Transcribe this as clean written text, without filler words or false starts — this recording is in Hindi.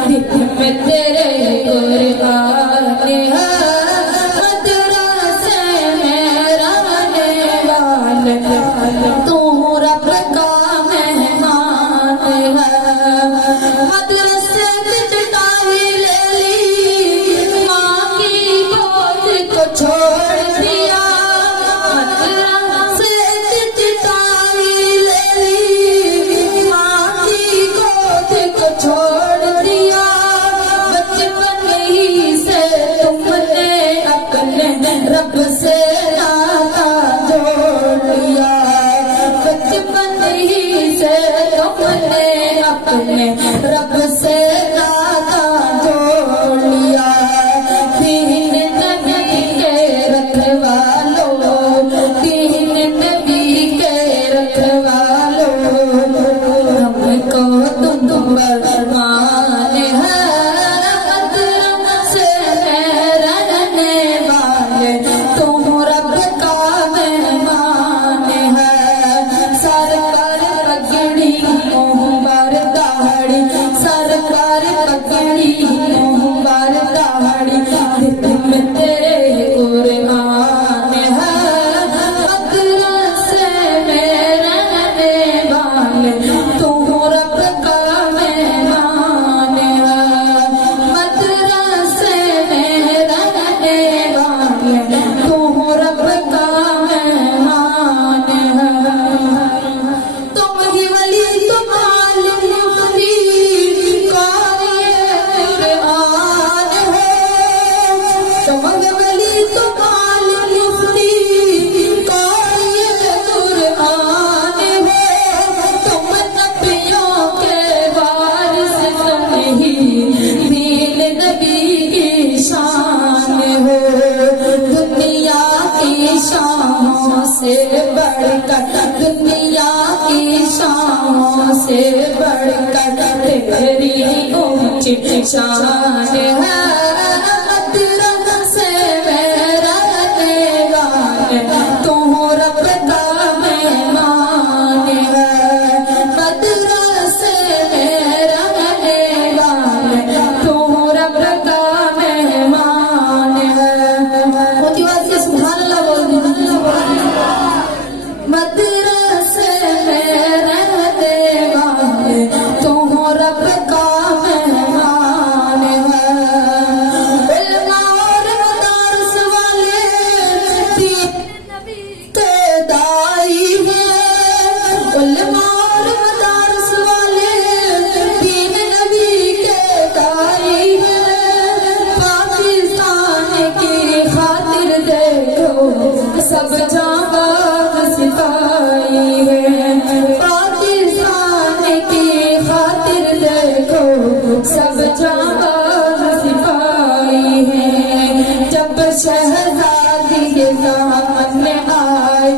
दिल में तेरे कुर्बान है, मदरसे में रहने वाले तू रब का मेहमान है। मदरसे की चटाई ले ली, माँ की गोद को छोड़ दिया। मदरसे की चटाई ले ली, माँ की गोद को छोड़ दिया। बचपन ही से तुमने अपने रब से नाता जोड़ लिया। बचपन ही से तुमने अपने रब से नाता जोड़ लिया। दीन नबी के रखवालों, दीन नबी के रखवालों, हमको तुम फरमान है। मदरसे में रहने वाले तुम रब का मेहमान है। सर पर पगड़ी मुँह पर दाढ़ी, सर पर पगड़ी मुँह पर दाढ़ी, दिल में तेरे कुर्बान है। मदरसे में रहने वाले तुम रब का मेहमान है। मदरसे में रहने वाले तुम रब का मेहमान है। तुम ही वली तुम आलिम मुफ्ती, क़ारी कुरान है। तुम ही वली तुम आलिम मुफ्ती, क़ारी कुरान है। तुम नबियों के वारिस, तुम ही दीन नबी की शान हो। दुनिया की शानों से बढ़कर, दुनिया की शानों से बढ़कर तेरी ऊंची शान है। मदरसे में रहने वाले तुम रब का मेहमान है। मदरसे में रहने वाले तुम रब का मेहमान है। सुभान अल्लाह बोल दीजिए। मदरसे में रहने वाले तुम रब का मेहमान है। उलमा और मदारस वाले दीन के दाई है। उलमा और मदारस वाले दीन नबी के दाई है। पाकिस्तान की खातिर देखो सब जाबाज सिपाही है। पाकिस्तान की खातिर देखो सब जाबाज सिपाही है। जब शहजादी के सामने आए